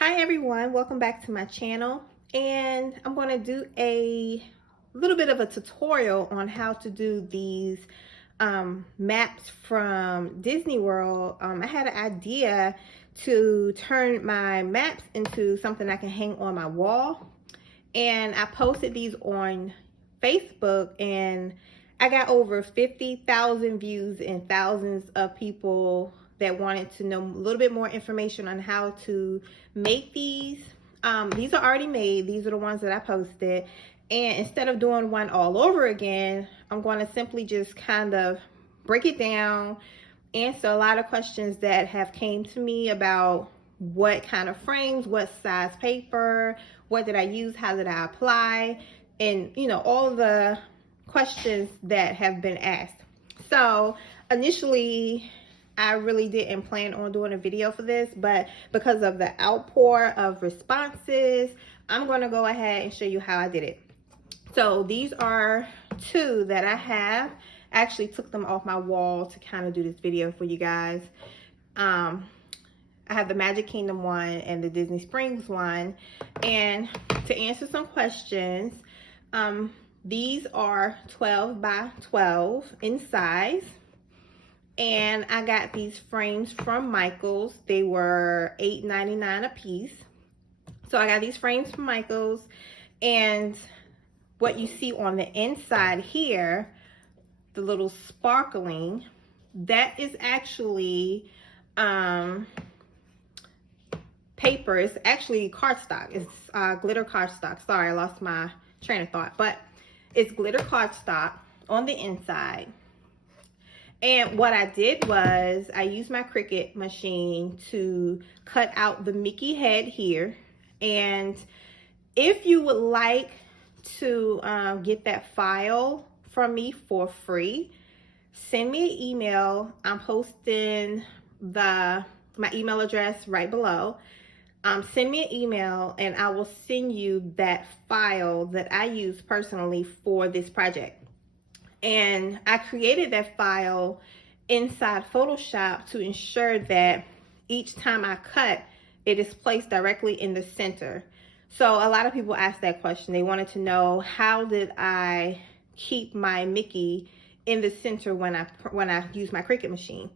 Hi everyone, welcome back to my channel, and I'm going to do a little bit of a tutorial on how to do these maps from Disney World. I had an idea to turn my maps into something I can hang on my wall, and I posted these on Facebook, and I got over 50,000 views and thousands of people that wanted to know a little bit more information on how to make these. These are already made. These are the ones that I posted. And instead of doing one all over again, I'm going to simply just kind of break it down, answer a lot of questions that have came to me about what kind of frames, what size paper, what did I use, how did I apply, and all the questions that have been asked. So initially I really didn't plan on doing a video for this, but because of the outpour of responses, I'm going to go ahead and show you how I did it. So these are two that I have. I actually took them off my wall to kind of do this video for you guys. I have the Magic Kingdom one and the Disney Springs one. And to answer some questions, these are 12 by 12 in size. And I got these frames from Michaels. They were $8.99 a piece. So I got these frames from Michaels. And what you see on the inside here, the little sparkling, that is actually paper. It's actually cardstock. It's glitter cardstock. Sorry, I lost my train of thought. But it's glitter cardstock on the inside. And what I did was I used my Cricut machine to cut out the Mickey head here. And if you would like to get that file from me for free, send me an email. I'm posting my email address right below. Send me an email and I will send you that file that I use personally for this project. And I created that file inside Photoshop to ensure that each time I cut, it is placed directly in the center. So a lot of people asked that question. They wanted to know, how did I keep my Mickey in the center when I use my Cricut machine?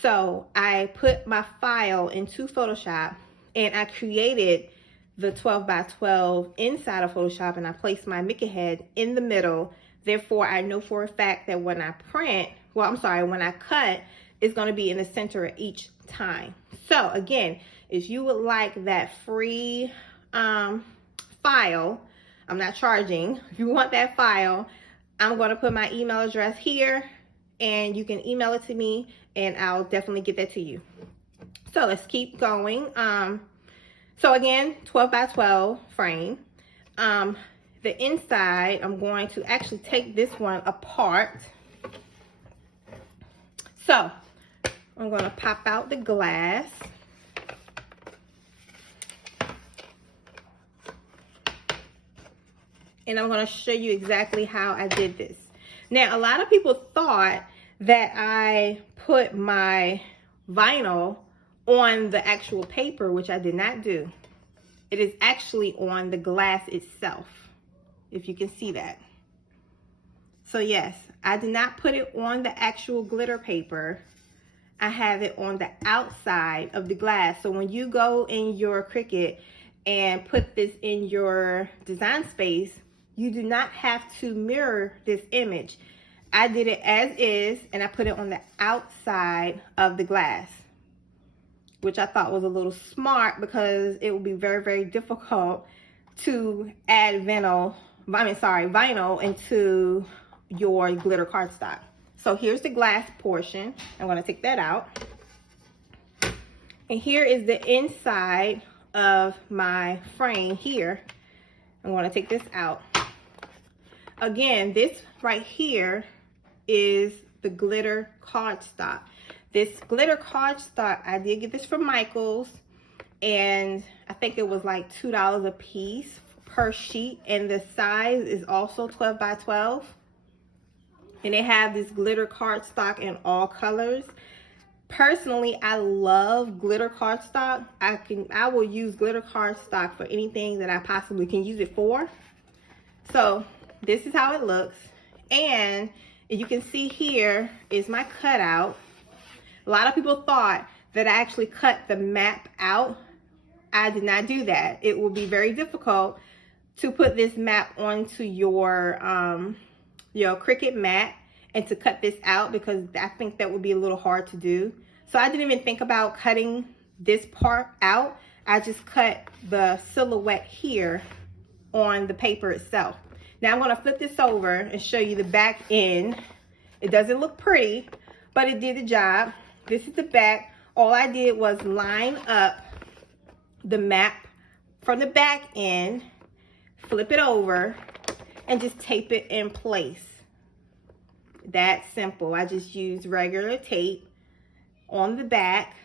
So I put my file into Photoshop and I created the 12 by 12 inside of Photoshop, and I placed my Mickey head in the middle. Therefore, I know for a fact that when I when I cut, it's going to be in the center each time. So again, if you would like that free file, I'm not charging. If you want that file, I'm going to put my email address here and you can email it to me and I'll definitely get that to you. So let's keep going. So again, 12 by 12 frame. The inside, I'm going to actually take this one apart. So I'm going to pop out the glass. And I'm going to show you exactly how I did this. Now, a lot of people thought that I put my vinyl on the actual paper, which I did not do. It is actually on the glass itself, if you can see that. So yes, I did not put it on the actual glitter paper. I have it on the outside of the glass. So when you go in your Cricut and put this in your design space, you do not have to mirror this image. I did it as is and I put it on the outside of the glass, which I thought was a little smart because it would be very, very difficult to add vinyl into your glitter cardstock. So here's the glass portion. I'm going to take that out. And here is the inside of my frame here. I'm going to take this out. Again, this right here is the glitter cardstock. This glitter cardstock, I did get this from Michaels, and I think it was like $2 a piece per sheet, and the size is also 12 by 12. And they have this glitter cardstock in all colors. Personally, I love glitter cardstock. I will use glitter cardstock for anything that I possibly can use it for. So this is how it looks. And you can see here is my cutout. A lot of people thought that I actually cut the map out. I did not do that. It will be very difficult to put this map onto your Cricut mat and to cut this out, because I think that would be a little hard to do. So I didn't even think about cutting this part out. I just cut the silhouette here on the paper itself. Now I'm going to flip this over and show you the back end. It doesn't look pretty, but it did the job. This is the back. All I did was line up the map from the back end, flip it over, and just tape it in place. That simple. I just used regular tape on the back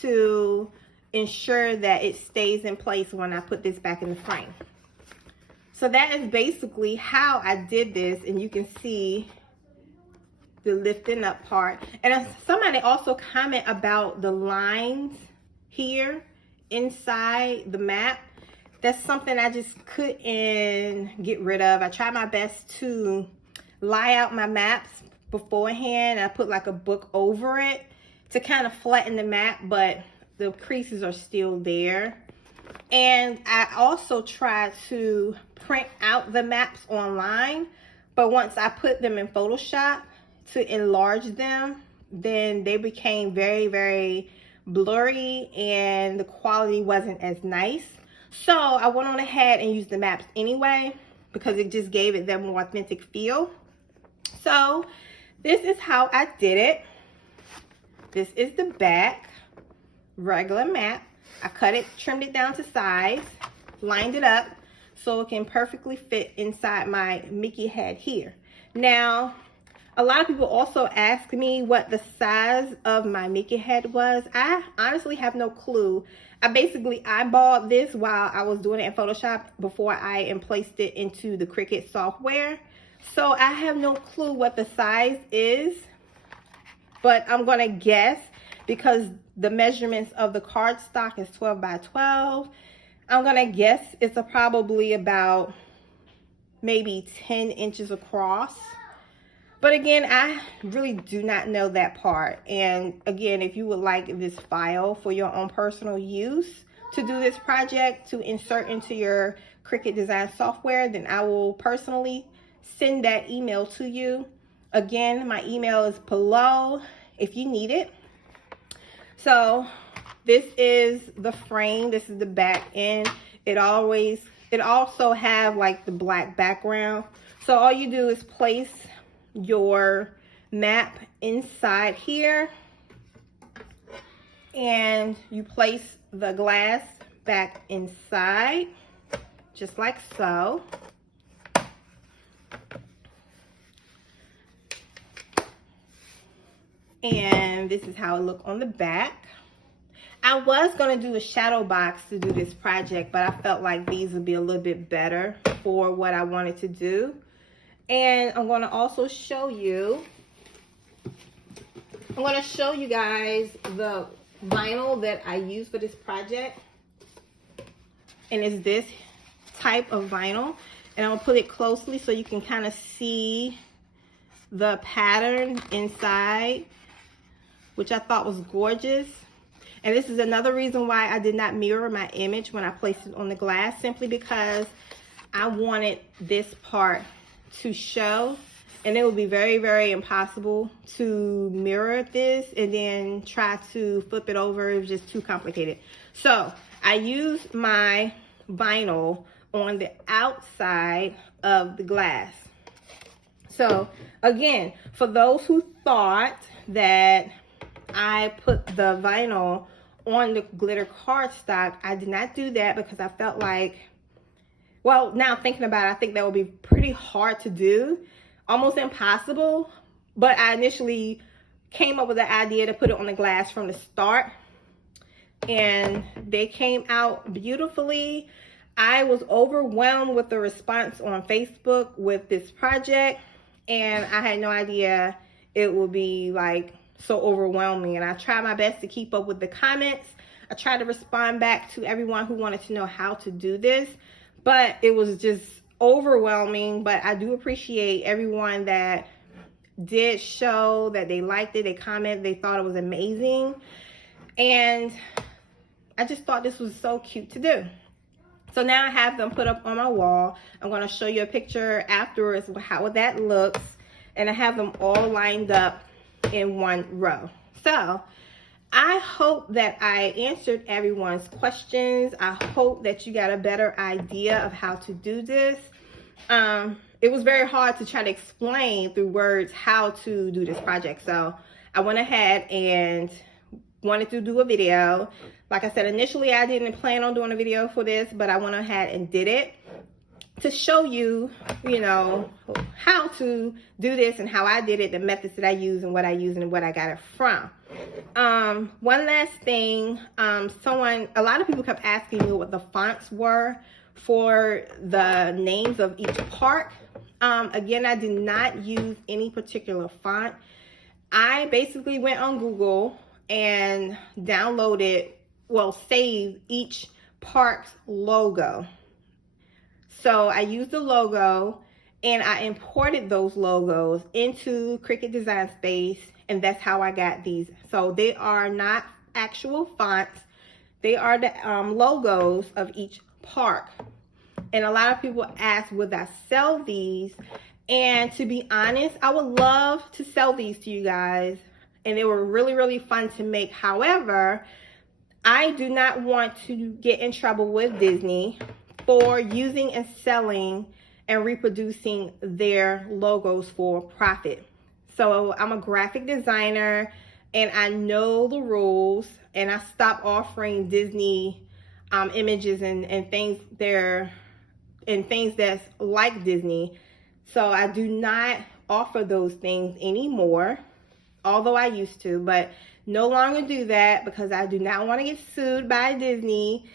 to ensure that it stays in place when I put this back in the frame. So that is basically how I did this, and you can see the lifting up part. And somebody also comment about the lines here inside the map. That's something I just couldn't get rid of. I tried my best to lie out my maps beforehand. I put like a book over it to kind of flatten the map, but the creases are still there. And I also tried to print out the maps online, but once I put them in Photoshop to enlarge them, then they became very, very blurry and the quality wasn't as nice. So I went on ahead and used the maps anyway, because it just gave it that more authentic feel. So this is how I did it. This is the back, regular map. I cut it, trimmed it down to size, lined it up so it can perfectly fit inside my Mickey head here. Now, a lot of people also ask me what the size of my Mickey head was. I honestly have no clue. I basically eyeballed this while I was doing it in Photoshop before I placed it into the Cricut software. So I have no clue what the size is, but I'm gonna guess, because the measurements of the cardstock is 12 by 12. I'm gonna guess it's probably about maybe 10 inches across. But again, I really do not know that part. And again, if you would like this file for your own personal use to do this project, to insert into your Cricut design software, then I will personally send that email to you. Again, my email is below if you need it. So this is the frame. This is the back end. It also have like the black background. So all you do is place your map inside here, and you place the glass back inside, just like so. And this is how it looks on the back. I was going to do a shadow box to do this project, but I felt like these would be a little bit better for what I wanted to do. And I'm going to also show you, guys the vinyl that I use for this project. And it's this type of vinyl. And I'm going to put it closely so you can kind of see the pattern inside, which I thought was gorgeous. And this is another reason why I did not mirror my image when I placed it on the glass, simply because I wanted this part to show, and it would be very, very impossible to mirror this and then try to flip it over. It was just too complicated. So I used my vinyl on the outside of the glass. So again, for those who thought that I put the vinyl on the glitter cardstock, I did not do that, because I felt like, well, now thinking about it, I think that would be pretty hard to do, almost impossible. But I initially came up with the idea to put it on the glass from the start, and they came out beautifully. I was overwhelmed with the response on Facebook with this project, and I had no idea it would be like so overwhelming. And I try my best to keep up with the comments. I try to respond back to everyone who wanted to know how to do this, but it was just overwhelming. But I do appreciate everyone that did show that they liked it, they commented, they thought it was amazing. And I just thought this was so cute to do. So now I have them put up on my wall. I'm going to show you a picture afterwards of how that looks. And I have them all lined up in one row. So I hope that I answered everyone's questions. I hope that you got a better idea of how to do this. It was very hard to try to explain through words how to do this project. So I went ahead and wanted to do a video. Like I said, initially I didn't plan on doing a video for this, but I went ahead and did it to show you, you know, how to do this and how I did it, the methods that I use and what I use and what I got it from. One last thing, a lot of people kept asking me what the fonts were for the names of each part. Again, I did not use any particular font. I basically went on Google and saved each park's logo. So I used the logo and I imported those logos into Cricut Design Space, and that's how I got these. So they are not actual fonts. They are the logos of each park. And a lot of people ask, would I sell these? And to be honest, I would love to sell these to you guys. And they were really, really fun to make. However, I do not want to get in trouble with Disney for using and selling and reproducing their logos for profit. So I'm a graphic designer and I know the rules, and I stopped offering Disney images and things there and things that's like Disney. So I do not offer those things anymore, although I used to, but no longer do that because I do not want to get sued by Disney,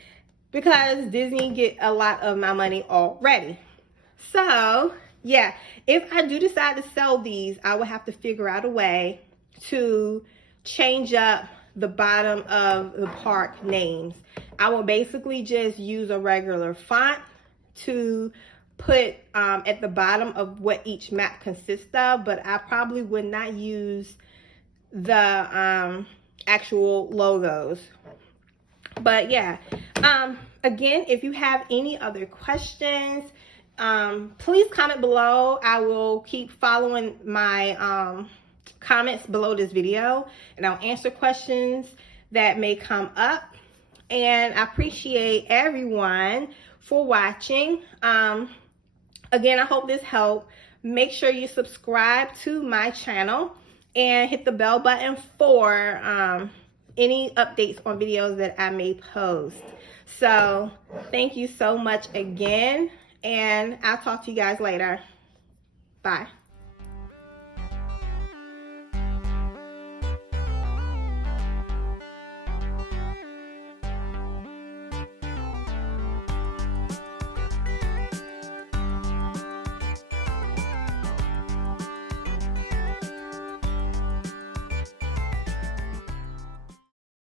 because Disney get a lot of my money already. So yeah, if I do decide to sell these, I will have to figure out a way to change up the bottom of the park names. I will basically just use a regular font to put at the bottom of what each map consists of, but I probably would not use the actual logos. But yeah, again, if you have any other questions, please comment below. I will keep following my comments below this video, and I'll answer questions that may come up. And I appreciate everyone for watching. Again, I hope this helped. Make sure you subscribe to my channel and hit the bell button for any updates on videos that I may post. So thank you so much again, and I'll talk to you guys later. Bye.